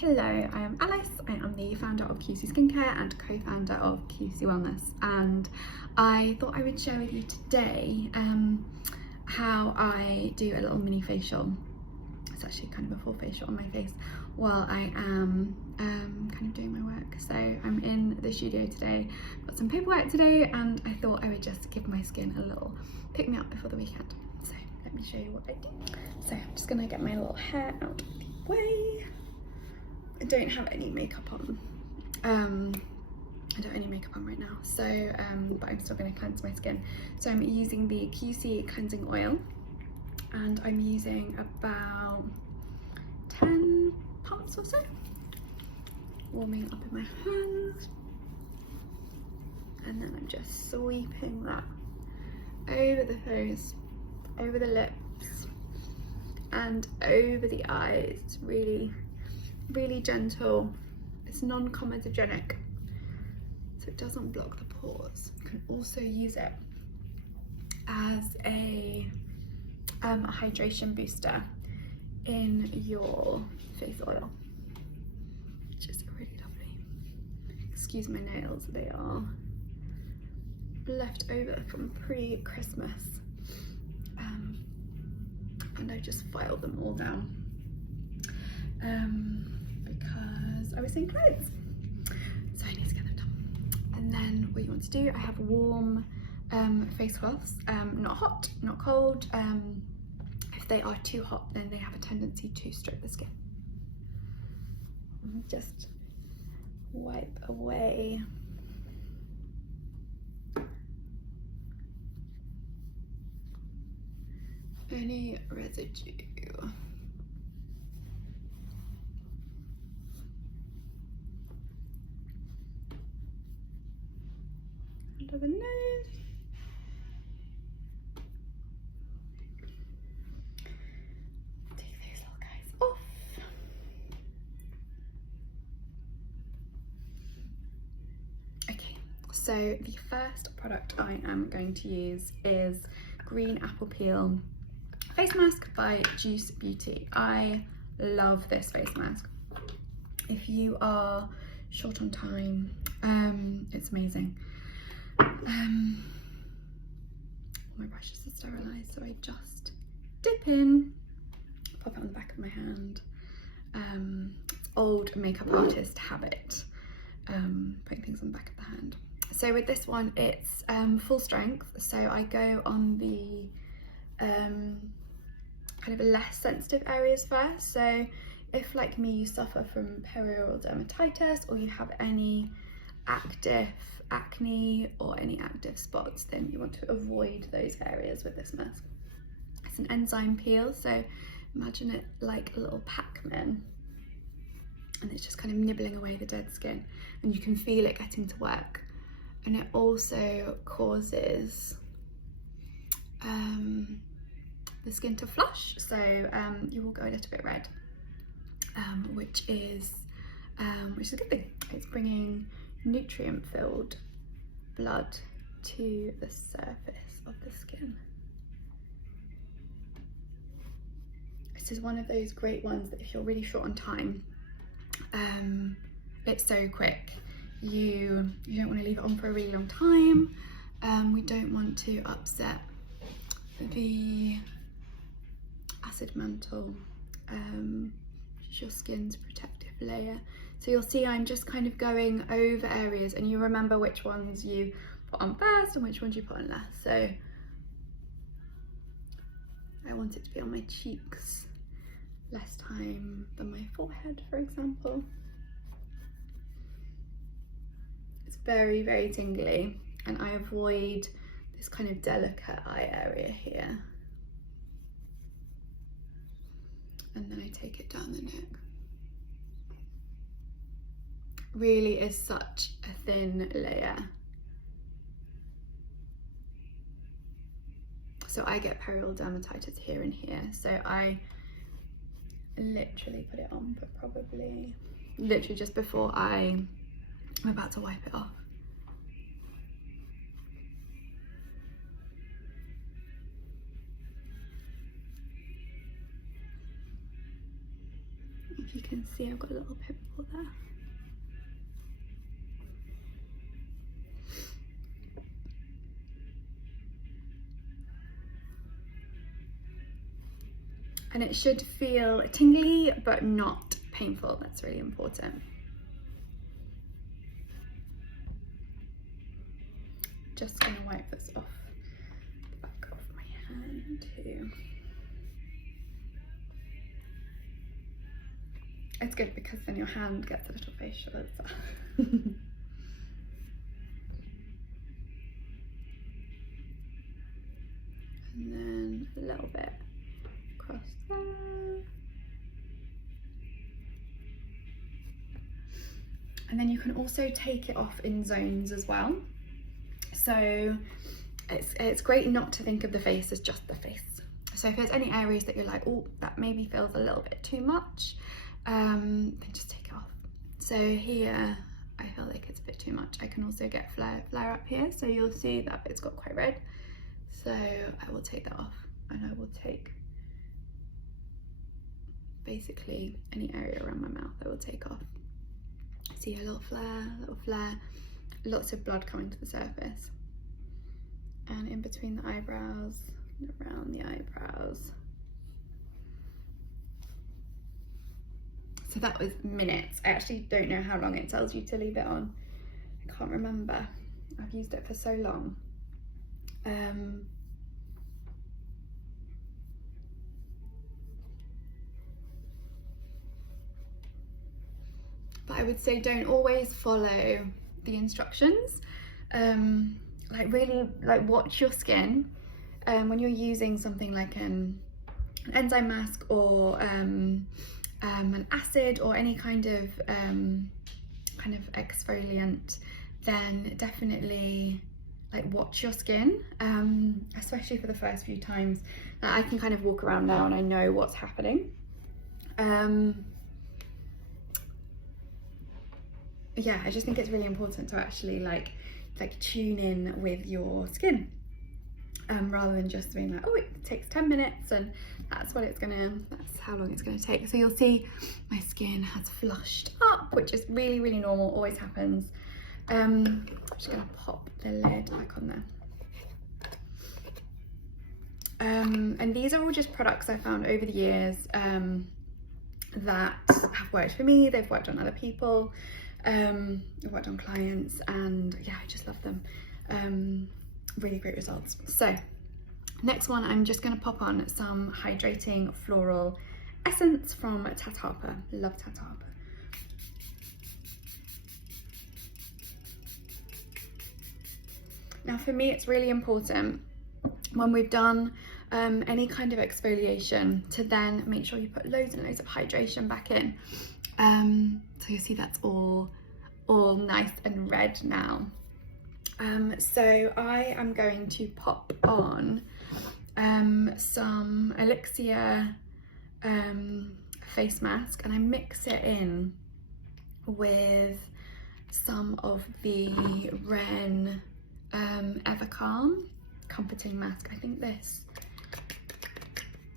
Hello, I am Alice. I am the founder of Kyushi Skincare and co-founder of Kyushi Wellness, and I thought I would share with you today how I do a little mini facial. It's actually kind of a full facial on my face while I am kind of doing my work. So I'm in the studio today, got some paperwork today, and I thought I would just give my skin a little pick me up before the weekend. So let me show you what I do. So I'm just gonna get my little hair out of the way. I don't have any makeup on. I don't have any makeup on right now, so but I'm still going to cleanse my skin. So I'm using the Kyushi Cleansing Oil, and I'm using about 10 pumps or so, warming up in my hands, and then I'm just sweeping that over the face, over the lips, and over the eyes. It's really gentle. It's non-comedogenic, so it doesn't block the pores. You can also use it as a hydration booster in your face oil, which is really lovely. Excuse my nails, they are left over from pre-Christmas, and I just filed them all down because I was in clothes, so I need to get them done. And then what you want to do, I have warm face cloths, not hot, not cold. If they are too hot, then they have a tendency to strip the skin. Just wipe away any residue. Under the nose. Take these little guys off. Okay, so the first product I am going to use is Green Apple Peel Face Mask by Juice Beauty. I love this face mask. If you are short on time, it's amazing. My brushes are sterilised, so I just dip in, pop it on the back of my hand. Old makeup artist habit, putting things on the back of the hand. So with this one, it's full strength, so I go on the kind of less sensitive areas first. So if, like me, you suffer from perioral dermatitis, or you have any active acne or any active spots, then you want to avoid those areas with this mask. It's an enzyme peel, so imagine it like a little Pac-Man, and it's just kind of nibbling away the dead skin, and you can feel it getting to work. And it also causes the skin to flush, so you will go a little bit red, which is a good thing. It's bringing nutrient-filled blood to the surface of the skin. This is one of those great ones that if you're really short on time, it's so quick. You don't want to leave it on for a really long time. We don't want to upset the acid mantle, your skin's protective layer. So you'll see I'm just kind of going over areas, and you remember which ones you put on first and which ones you put on last. So I want it to be on my cheeks less time than my forehead, for example. It's very tingly, and I avoid this kind of delicate eye area here. And then I take it down the neck. Really is such a thin layer. So I get perioral dermatitis here and here, so I literally put it on, but probably literally just before I'm about to wipe it off. If you can see I've got a little pimple there. And it should feel tingly but not painful. That's really important. Just gonna wipe this off the back of my hand too. It's good because then your hand gets a little facial as well. And then a little bit across there. And then you can also take it off in zones as well. So it's great not to think of the face as just the face. So if there's any areas that you're like, oh, that maybe feels a little bit too much, then just take it off. So here, I feel like it's a bit too much. I can also get flare up here, so you'll see that it's got quite red. So I will take that off, and I will take basically any area around my mouth I will take off. See a little flare, lots of blood coming to the surface. And in between the eyebrows, around the eyebrows. So that was minutes. I actually don't know how long it tells you to leave it on. I can't remember. I've used it for so long. But I would say don't always follow the instructions. Like really watch your skin. When you're using something like an enzyme mask or an acid or any kind of exfoliant, then definitely watch your skin, especially for the first few times. I can kind of walk around now and I know what's happening. Yeah, I just think it's really important to actually like tune in with your skin, rather than just being like, oh, it takes 10 minutes and that's how long it's gonna take. So you'll see my skin has flushed up, which is really, really normal, always happens. I'm just gonna pop the lid back on there. And these are all just products I found over the years that have worked for me. They've worked on other people. I've worked on clients, and yeah, I just love them. Really great results. So next one, I'm just going to pop on some hydrating floral essence from Tata Harper. Love Tata Harper. Now for me, it's really important when we've done any kind of exfoliation to then make sure you put loads and loads of hydration back in. So you see that's all nice and red now. So I am going to pop on some Elixir face mask, and I mix it in with some of the Ren Evercalm comforting mask. I think this,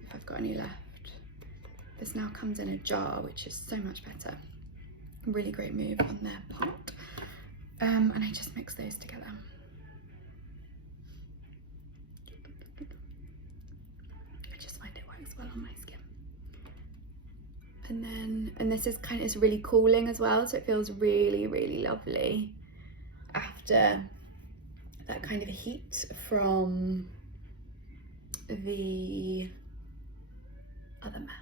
if I've got any left, this now comes in a jar, which is so much better. Really great move on their part. And I just mix those together. I just find it works well on my skin. And this is it's really cooling as well, so it feels really, really lovely after that kind of heat from the other mask.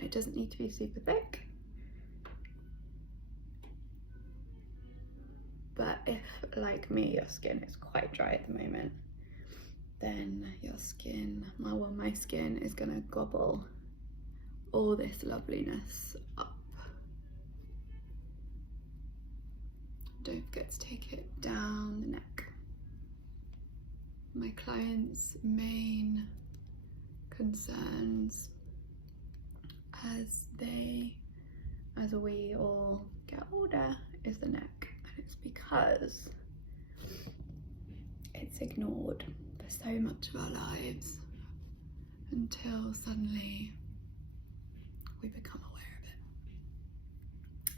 It doesn't need to be super thick, but if, like me, your skin is quite dry at the moment, then your skin, my skin is gonna gobble all this loveliness up. Don't forget to take it down the neck. My clients' main concerns as we all get older is the neck, and it's because gets ignored for so much of our lives until suddenly we become aware of it.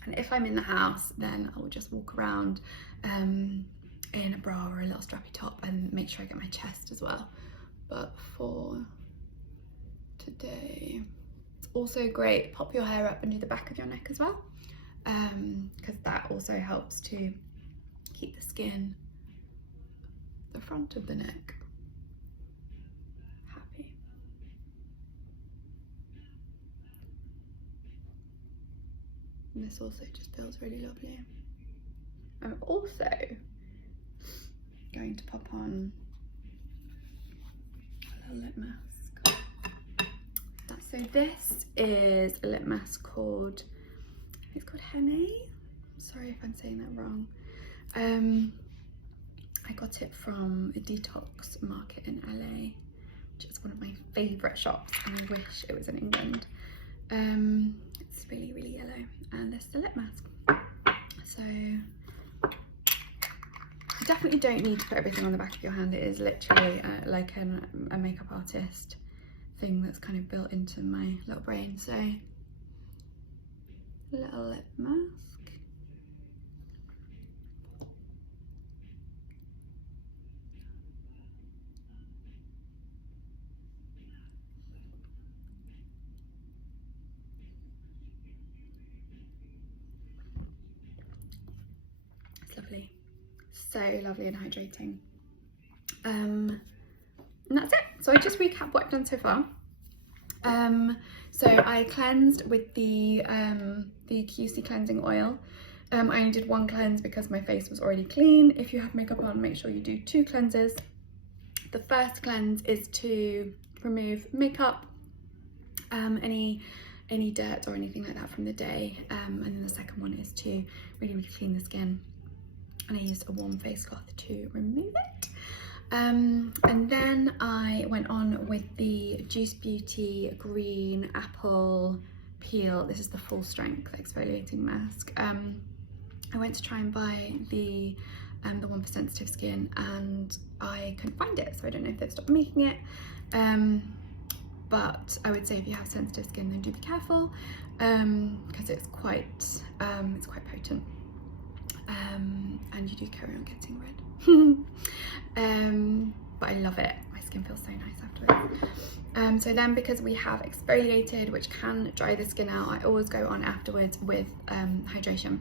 And if I'm in the house, then I will just walk around in a bra or a little strappy top and make sure I get my chest as well. But for today, it's also great, pop your hair up and do the back of your neck as well, because that also helps to keep the skin, the front of the neck, happy. And this also just feels really lovely. I'm also going to pop on a little lip mask. So this is a lip mask called, it's called Hene. Sorry if I'm saying that wrong. I got it from a detox market in LA, which is one of my favourite shops, and I wish it was in England. It's really, really yellow, and this is a lip mask. So you definitely don't need to put everything on the back of your hand. It is literally like a makeup artist thing that's kind of built into my little brain. So little lip mask. It's lovely, so lovely and hydrating. And that's it. So I just recap what I've done so far. So I cleansed with the Kyushi Cleansing Oil. I only did one cleanse because my face was already clean. If you have makeup on, make sure you do 2 cleanses. The first cleanse is to remove makeup, any dirt or anything like that from the day, and then the second one is to really, really clean the skin. And I used a warm face cloth to remove it. And then I went on with the Juice Beauty Green Apple Peel. This is the full strength exfoliating mask. I went to try and buy the one for sensitive skin, and I couldn't find it, so I don't know if they've stopped making it. But I would say if you have sensitive skin, then do be careful, because it's quite potent, and you do carry on getting red. But I love it. My skin feels so nice afterwards. So then, because we have exfoliated, which can dry the skin out, I always go on afterwards with hydration.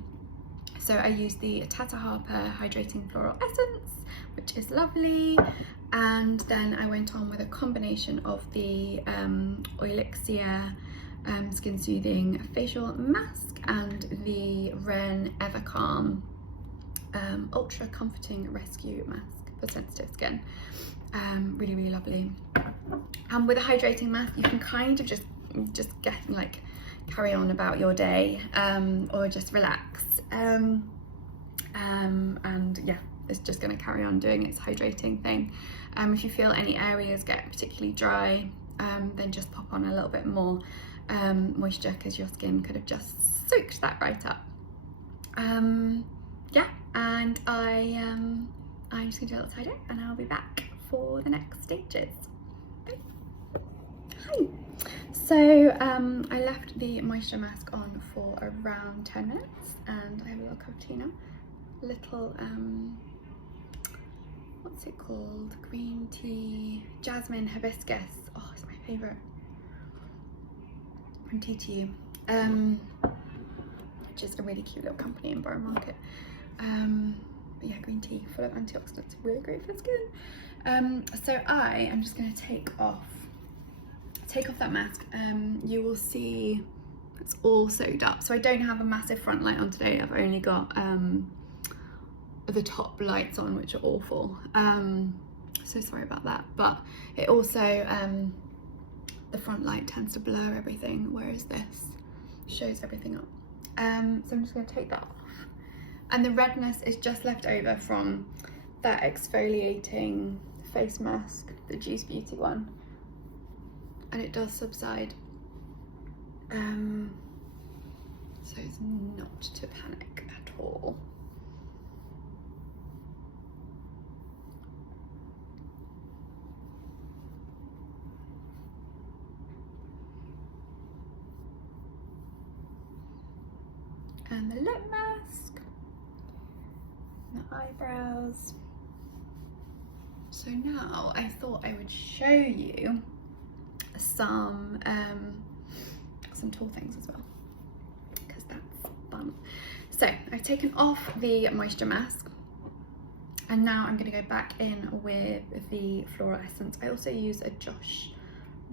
So I use the Tata Harper Hydrating Floral Essence, which is lovely. And then I went on with a combination of the Elixir Skin Soothing Facial Mask and the Ren Ever Calm Ultra Comforting Rescue Mask for sensitive skin. Really, really lovely. And with a hydrating mask, you can kind of just get like carry on about your day, or just relax. And yeah, it's just going to carry on doing its hydrating thing. If you feel any areas get particularly dry, then just pop on a little bit more moisture, because your skin could have just soaked that right up. Yeah, and I'm just gonna do a little tidy up, and I'll be back for the next stages. Bye. Hi. So I left the moisture mask on for around 10 minutes, and I have a little cup of tea now. Little what's it called? Green tea, jasmine hibiscus. Oh, it's my favourite. From TTU, which is a really cute little company in Borough Market. But yeah, green tea full of antioxidants, really great for skin. So I am just going to take off that mask. You will see it's all soaked up. So I don't have a massive front light on today. I've only got the top lights on, which are awful. So sorry about that. But it also the front light tends to blur everything, whereas this shows everything up. So I'm just going to take that off. And the redness is just left over from that exfoliating face mask, the Juice Beauty one, and it does subside. So it's not to panic at all. and the lip mask, and the eyebrows. So now I thought I would show you some tool things as well, because that's fun. So I've taken off the moisture mask, and now I'm going to go back in with the floral essence. I also use a Josh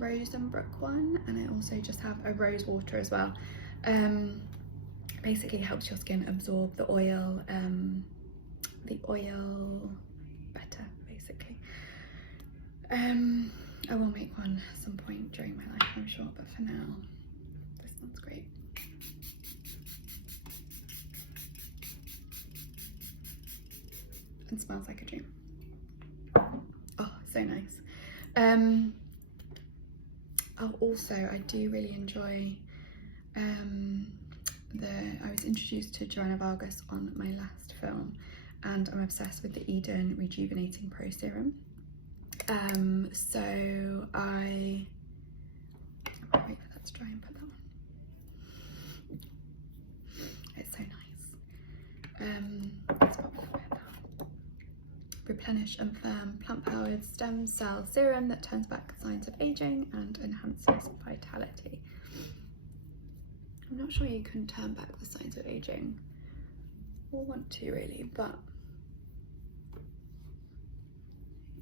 Rosenbrook one, and I also just have a rose water as well. Basically helps your skin absorb the oil better, basically. I will make one at some point during my life, I'm sure, but for now this one's great. And smells like a dream. Oh, so nice. Also, I do really enjoy I was introduced to Joanna Vargas on my last film, and I'm obsessed with the Eden Rejuvenating Pro Serum. So I might wait for that to dry and put that on. It's so nice. Let's pop that. Replenish and firm plant-powered stem cell serum that turns back signs of aging and enhances vitality. I'm not sure you can turn back the signs of aging, or want to really, but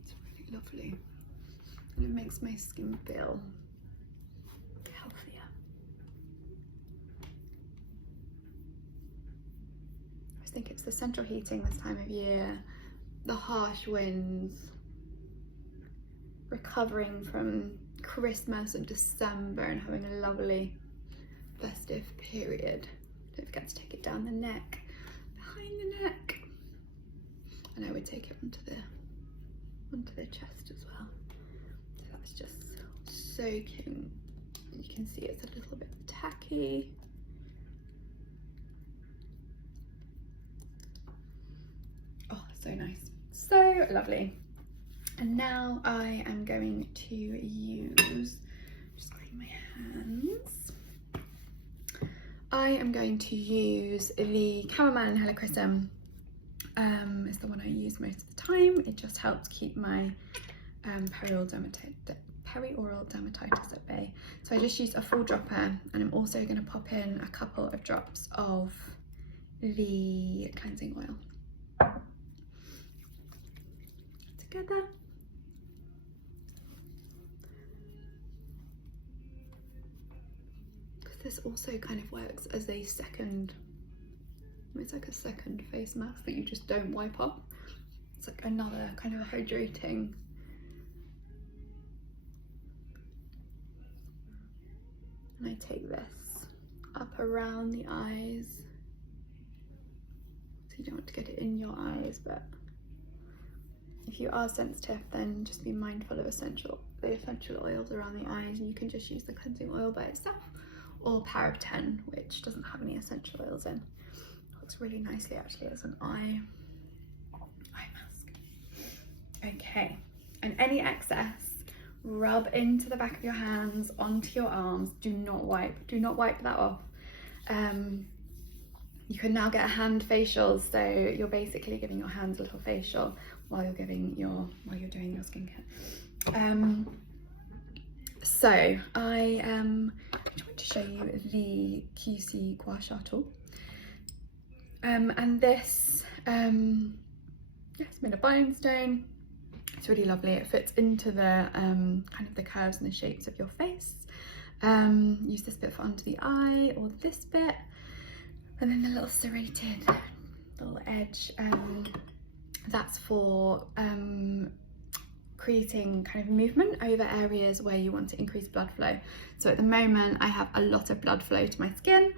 it's really lovely, and it makes my skin feel healthier. I just think it's the central heating this time of year, the harsh winds, recovering from Christmas and December and having a lovely festive period. Don't forget to take it down the neck, behind the neck, and I would take it onto the chest as well. So that's just so cute. You can see it's a little bit tacky. Oh, so nice, so lovely. And now I am going to use, just clean my hands. I am going to use the Chamomile and Helichrysum. It's the one I use most of the time. It just helps keep my perioral dermatitis at bay. So I just used a full dropper, and I'm also going to pop in a couple of drops of the cleansing oil together. This also kind of works as a second, it's like a second face mask that you just don't wipe off. It's like another kind of hydrating. And I take this up around the eyes. So you don't want to get it in your eyes, but if you are sensitive, then just be mindful of the essential oils around the eyes, and you can just use the cleansing oil by itself, or Power of 10, which doesn't have any essential oils in. Looks really nicely actually as an eye mask. Okay, and any excess, rub into the back of your hands, onto your arms. Do not wipe that off. You can now get a hand facial, so you're basically giving your hands a little facial while you're doing your skincare. So I just want to show you the Kyushi Gua Sha Tool, and this it's made of bionstone. It's really lovely. It fits into the kind of the curves and the shapes of your face. Use this bit for under the eye, or this bit, and then the little serrated little edge. That's for creating kind of movement over areas where you want to increase blood flow. So at the moment I have a lot of blood flow to my skin,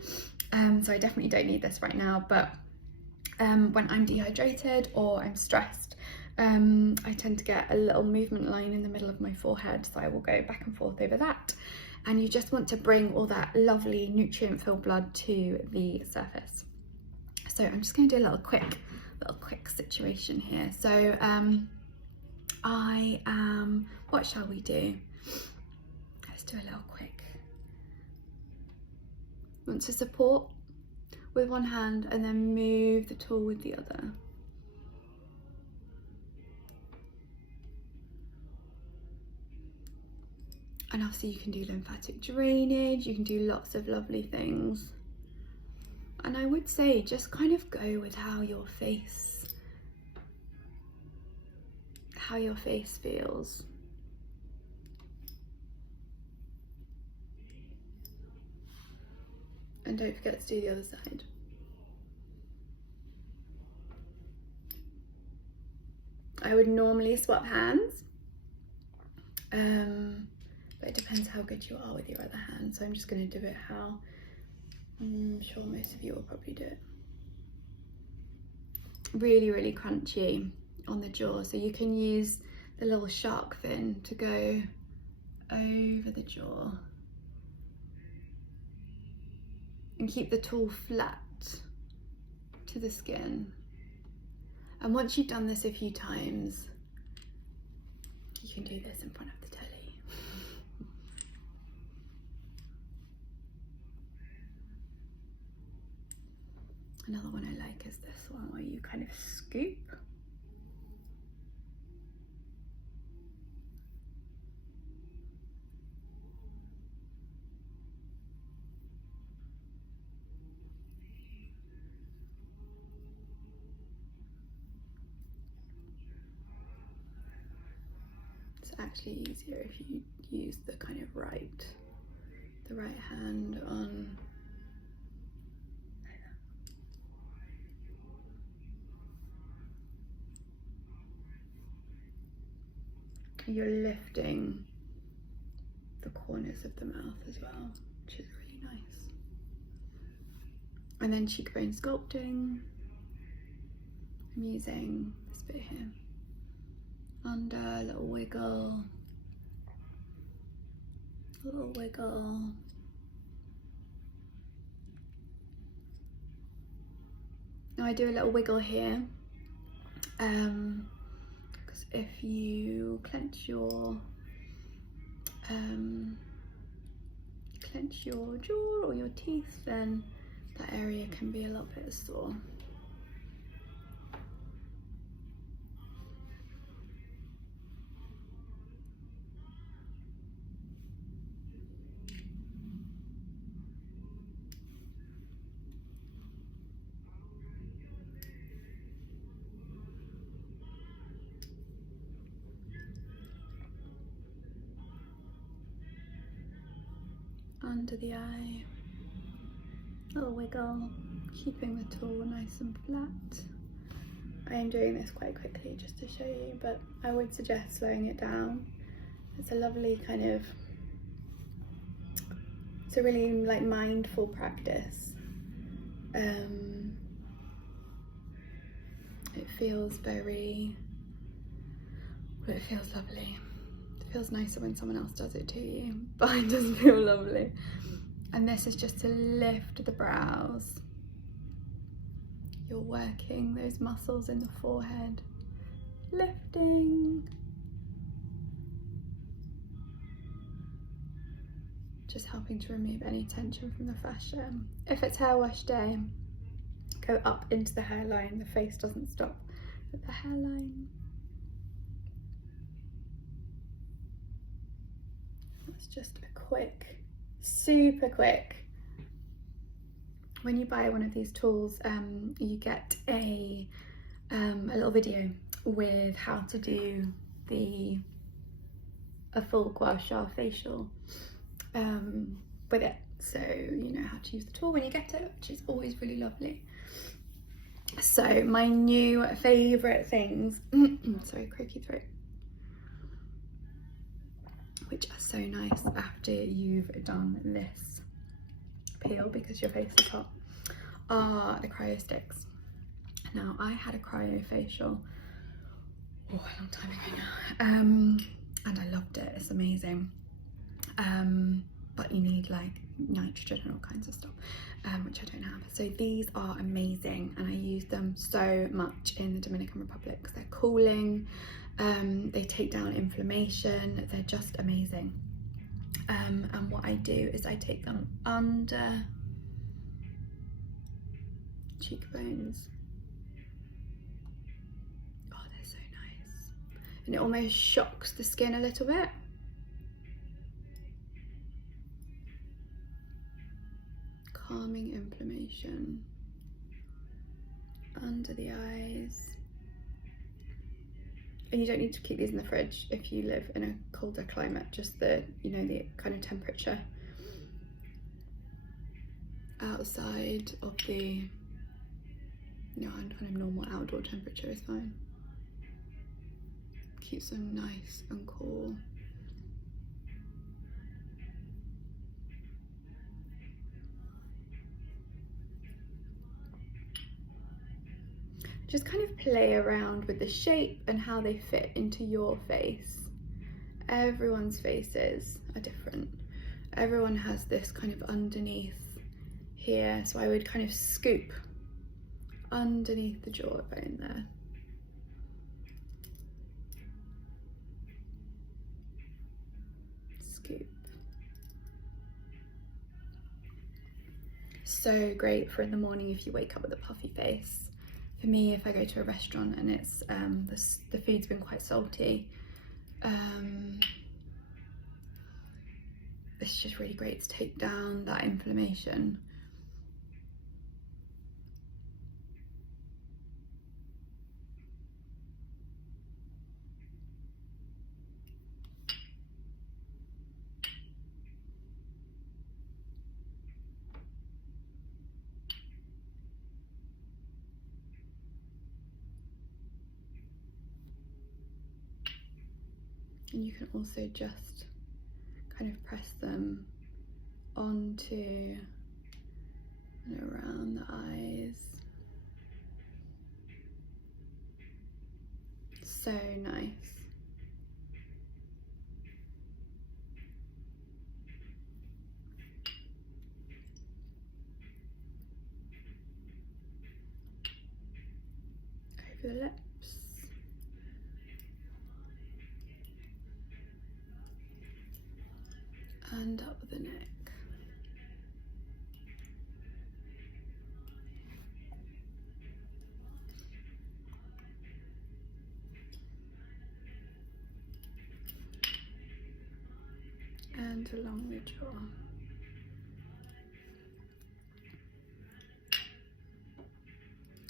so I definitely don't need this right now, but when I'm dehydrated or I'm stressed, I tend to get a little movement line in the middle of my forehead, so I will go back and forth over that, and you just want to bring all that lovely nutrient filled blood to the surface. So I'm just going to do a little quick situation here. So what shall we do? Let's do a little quick. Want to support with one hand and then move the tool with the other. And obviously you can do lymphatic drainage, you can do lots of lovely things. And I would say just kind of go with how your face feels. And don't forget to do the other side. I would normally swap hands, but it depends how good you are with your other hand. So I'm just going to do it how I'm sure most of you will probably do it. Really, really crunchy on the jaw. So you can use the little shark fin to go over the jaw. And keep the tool flat to the skin. And once you've done this a few times, you can do this in front of the telly. Another one I like is this one where you kind of scoop. Actually easier if you use the kind of right hand on you're lifting the corners of the mouth as well, which is really nice. And then cheekbone sculpting, I'm using this bit here. Under, a little wiggle, a little wiggle. Now I do a little wiggle here, because if you clench your jaw or your teeth, then that area can be a little bit sore. Under the eye, little wiggle, keeping the tool nice and flat. I am doing this quite quickly just to show you, but I would suggest slowing it down. It's a lovely kind of, it's a really like mindful practice. It feels very, well, it feels lovely. It feels nicer when someone else does it to you, but it does feel lovely. And this is just to lift the brows. You're working those muscles in the forehead, lifting. Just helping to remove any tension from the fascia. If it's hair wash day, go up into the hairline. The face doesn't stop at the hairline. That's just a quick, super quick. When you buy one of these tools, you get a little video with how to do a full gua sha facial with it, so you know how to use the tool when you get it, which is always really lovely. So my new favourite things, sorry, croaky throat, which are so nice after you've done this peel because your face is hot, are the Cryo sticks. Now I had a Cryo facial a long time ago now, and I loved it. It's amazing, but you need like nitrogen and all kinds of stuff, which I don't have. So these are amazing, and I use them so much in the Dominican Republic because they're cooling. They take down inflammation. They're just amazing. And what I do is I take them under cheekbones. Oh, they're so nice. And it almost shocks the skin a little bit. Calming inflammation under the eyes. And you don't need to keep these in the fridge if you live in a colder climate, just the, you know, the kind of temperature outside of the, you know, kind of normal outdoor temperature is fine. Keeps them nice and cool. Just kind of play around with the shape and how they fit into your face. Everyone's faces are different. Everyone has this kind of underneath here, so I would kind of scoop underneath the jawbone there. Scoop. So great for in the morning if you wake up with a puffy face. For me, if I go to a restaurant and it's the food's been quite salty, it's just really great to take down that inflammation. And you can also just kind of press them onto and around the eyes. So nice. Over the lips. And up the neck. And along the jaw.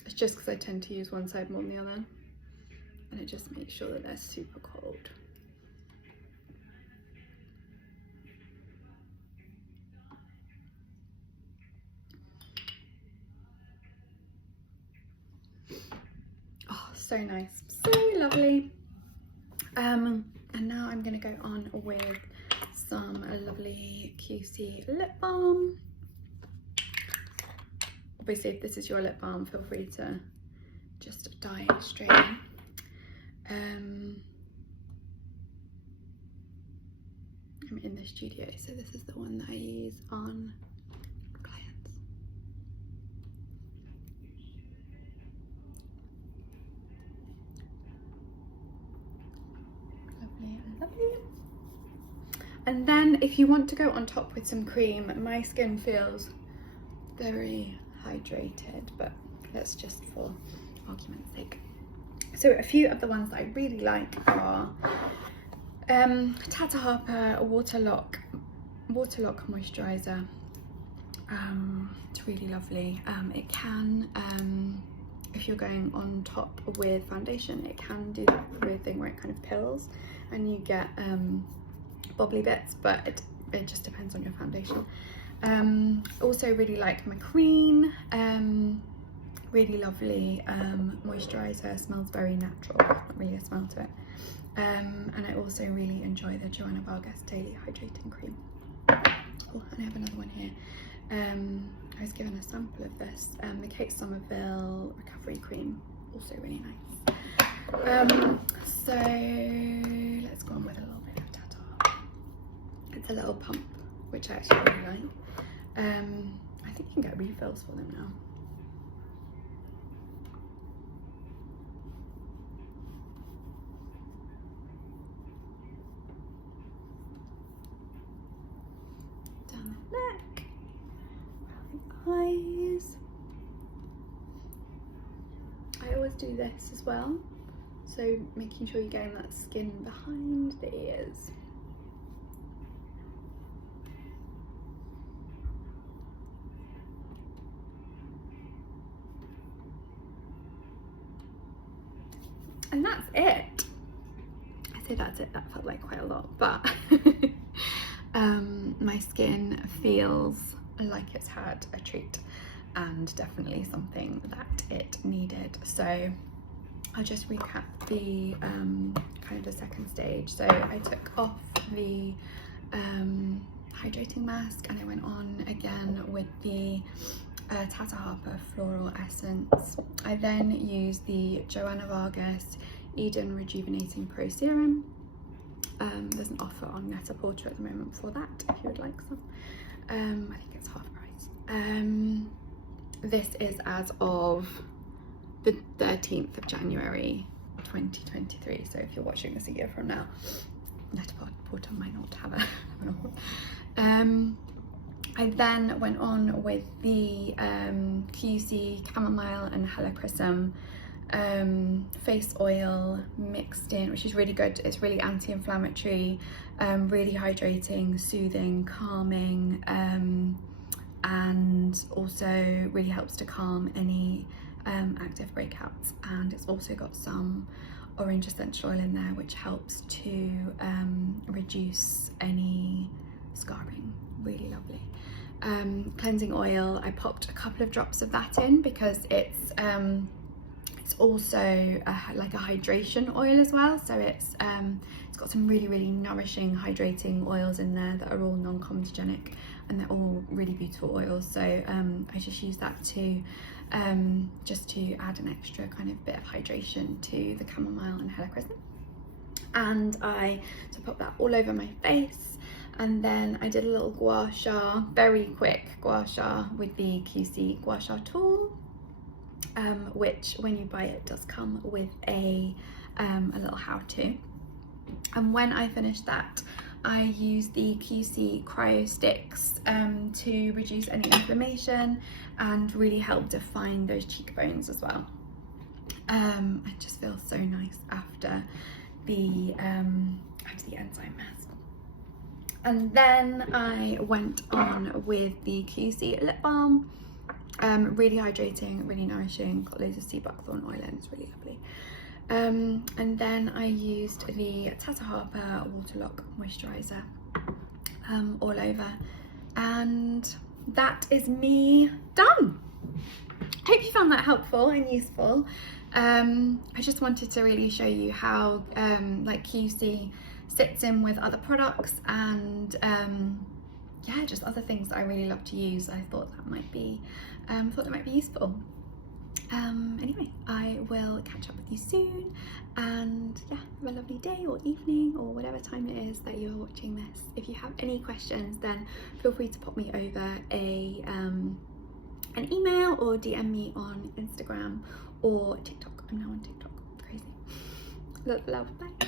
It's just because I tend to use one side more than the other, and it just makes sure that they're super cold. So nice, so lovely. And now I'm going to go on with some lovely Kyushi Lip Balm. Obviously, if this is your lip balm, feel free to just dive straight in. I'm in the studio, so this is the one that I use on clients. Lovely. And then if you want to go on top with some cream, my skin feels very hydrated, but that's just for argument's sake. So a few of the ones that I really like are Tata Harper Waterlock moisturizer. It's really lovely. It can, if you're going on top with foundation, it can do that weird thing where it kind of pills and you get bobbly bits, but it just depends on your foundation. Also really like McQueen, really lovely moisturizer, smells very natural, not really a smell to it. And I also really enjoy the Joanna Vargas Daily Hydrating Cream. Oh, and I have another one here. I was given a sample of this, the Kate Somerville Recovery Cream, also really nice. So let's go on with a little bit of Tata. It's a little pump, which I actually really like. I think you can get refills for them now. Down the neck, around the eyes. do this as well. So making sure you're getting that skin behind the ears. And that's it. I say that's it, that felt like quite a lot, but my skin feels like it's had a treat and definitely something that it needed. So I'll just recap the kind of the second stage. So I took off the hydrating mask and I went on again with the Tata Harper Floral Essence. I then used the Joanna Vargas Eden Rejuvenating Pro Serum. There's an offer on Net-a-Porter at the moment for that if you would like some. I think it's half price. This is as of the 13th of January 2023, so if you're watching this a year from now, Net-a-Porter might not have a I then went on with the Kyushi Chamomile and Helichrysum face oil mixed in, which is really good. It's really anti-inflammatory, really hydrating, soothing, calming, and also really helps to calm any active breakouts. And it's also got some orange essential oil in there, which helps to reduce any scarring. Really lovely. Cleansing oil, I popped a couple of drops of that in because it's also like a hydration oil as well. So it's got some really nourishing, hydrating oils in there that are all non-comedogenic, and they're all really beautiful oils. So I just use that to just to add an extra kind of bit of hydration to the chamomile and helichrysum. And I pop that all over my face, and then I did a little gua sha, very quick gua sha with the Kyushi Gua Sha Tool, which when you buy it does come with a little how-to. And when I finished that, I used the Kyushi Cryo sticks to reduce any inflammation and really help define those cheekbones as well. It just feels so nice after the enzyme mask. And then I went on with the Kyushi Lip Balm, really hydrating, really nourishing, got loads of sea buckthorn oil in, it's really lovely. And then I used the Tata Harper Waterlock Moisturiser all over, and that is me done. Hope you found that helpful and useful. I just wanted to really show you how like Kyushi sits in with other products, and yeah, just other things that I really love to use. I thought that might be useful. Anyway, I will catch up with you soon, and yeah, have a lovely day or evening or whatever time it is that you're watching this. If you have any questions, then feel free to pop me over an email or DM me on Instagram or TikTok. I'm now on TikTok. Crazy. Love, bye.